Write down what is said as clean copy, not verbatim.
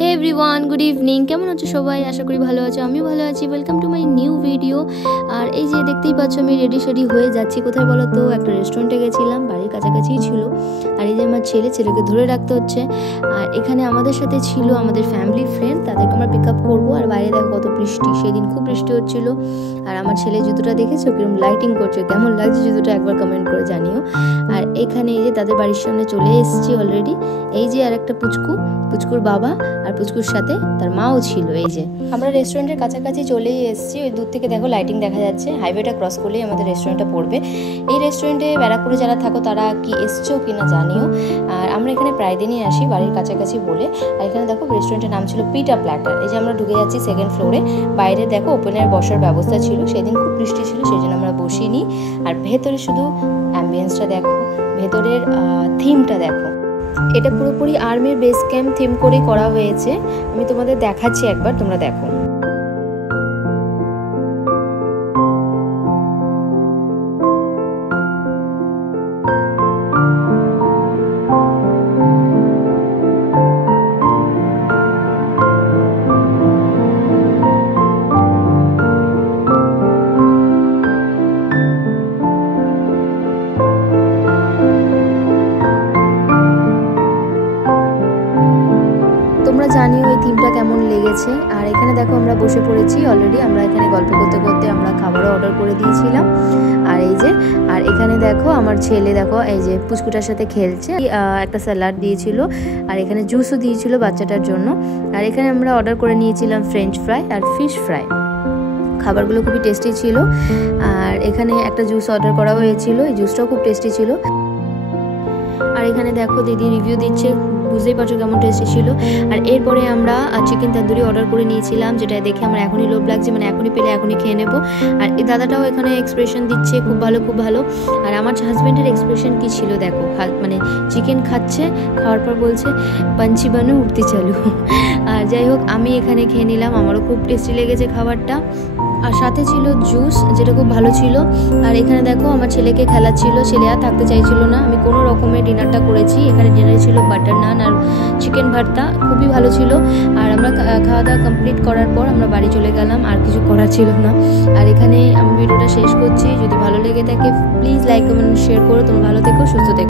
হে everyone, good evening. কেমন আছো সবাই? আশা করি ভালো আছো, আমিও ভালো আছি। Welcome to my new video. আর এই যে দেখতেই পাচ্ছ আমি রেডি হয়ে যাচ্ছি। কোথায় বলো তো? একটা রেস্টুরেন্টে গেছিলাম, বাড়ির কাছাকাছিই ছিল। আর এই যে আমার ছেলেকে ধরে রাখতে হচ্ছে। আর এখানে আমাদের সাথে ছিল আমাদের ফ্যামিলি ফ্রেন্ড, তাদেরকে আমরা পিক আপ করবো। আর বাইরে দেখো কত বৃষ্টি, সেদিন খুব বৃষ্টি হচ্ছিল। আর আমার ছেলে জুতোটা দেখেছো কিরকম লাইটিং করছে, কেমন লাগছে জুতোটা একবার কমেন্ট করে জানিও। আর এখানে এই যে তাদের বাড়ির সামনে চলে এসেছি অলরেডি। এই যে আর একটা পুচকুর বাবা আর পুচকুর সাথে তার মাও ছিল। এই যে আমরা রেস্টুরেন্টের কাছাকাছি চলেই এসেছি। ওই দূর থেকে দেখো লাইটিং দেখা যাচ্ছে। হাইওয়েটা ক্রস করলেই আমাদের রেস্টুরেন্টটা পড়বে। এই রেস্টুরেন্টে ব্যারাকপুরে যারা থাকো তারা কি এসছো কিনা জানিও। আর আমরা এখানে প্রায় দিনই আসি, বাড়ির কাছাকাছি বলে। আর এখানে দেখো রেস্টুরেন্টের নাম ছিল পিটা প্ল্যাটার। এই যে আমরা ঢুকে যাচ্ছি সেকেন্ড ফ্লোরে। বাইরে দেখো ওপেনের বসার ব্যবস্থা ছিল, সেদিন খুব বৃষ্টি ছিল সেই জন্য আমরা বসিনি। আর ভেতরে শুধু অ্যাম্বিয়েন্সটা দেখো, ভেতরের থিমটা দেখো। এটা পুরোপুরি আর্মির বেস ক্যাম্প থিম করেই করা হয়েছে। আমি তোমাদের দেখাচ্ছি একবার, তোমরা দেখো। তোমরা জানিও এই থিমটা কেমন লেগেছে। আর এখানে দেখো আমরা বসে পড়েছি অলরেডি। আমরা এখানে গল্প করতে করতে আমরা খাবারও অর্ডার করে দিয়েছিলাম। আর এই যে আর এখানে দেখো আমার ছেলে দেখো এই যে পুচকুটার সাথে খেলছে। একটা স্যালাড দিয়েছিল আর এখানে জুসও দিয়েছিল বাচ্চাটার জন্য। আর এখানে আমরা অর্ডার করে নিয়েছিলাম ফ্রেঞ্চ ফ্রাই আর ফিশ ফ্রাই। খাবারগুলো খুবই টেস্টি ছিল। আর এখানে একটা জুস অর্ডার করা হয়েছিল, এই জুসটাও খুব টেস্টি ছিল। আর এখানে দেখো দিদি রিভিউ দিচ্ছে, বুঝতেই পারছো কেমন টেস্টি ছিল। আর এরপরে আমরা চিকেন তন্দুরি অর্ডার করে নিয়েছিলাম, যেটা দেখে আমার এখনই লোভ লাগছে, মানে এখনই পেলে এখনই খেয়ে নেবো। আর এই দাদাটাও এখানে এক্সপ্রেশন দিচ্ছে খুব ভালো। আর আমার হাজব্যান্ডের এক্সপ্রেশন কি ছিল দেখো, মানে চিকেন খাচ্ছে, খাওয়ার পর বলছে পাঞ্চি বানু উঠতে চালু। আর যাই হোক আমি এখানে খেয়ে নিলাম, আমারও খুব টেস্টি লেগেছে খাবারটা। আর সাথে ছিল জুস, যেটা খুব ভালো ছিল। আর এখানে দেখো আমার ছেলেকে খেলাচ্ছিল, ছেলে আর থাকতে চাইছিল না। আমি কোনো রকমের ডিনারটা করেছি। এখানে ডিনারে ছিল বাটার নান আর চিকেন ভর্তা, খুবই ভালো ছিল। আর আমরা খাওয়া দাওয়া কমপ্লিট করার পর আমরা বাড়ি চলে গেলাম, আর কিছু করার ছিল না। আর এখানে আমি ভিডিওটা শেষ করছি। যদি ভালো লেগে থাকে প্লিজ লাইক কমেন্ট শেয়ার করো। তোমরা ভালো থেকো, সুস্থ থেকো।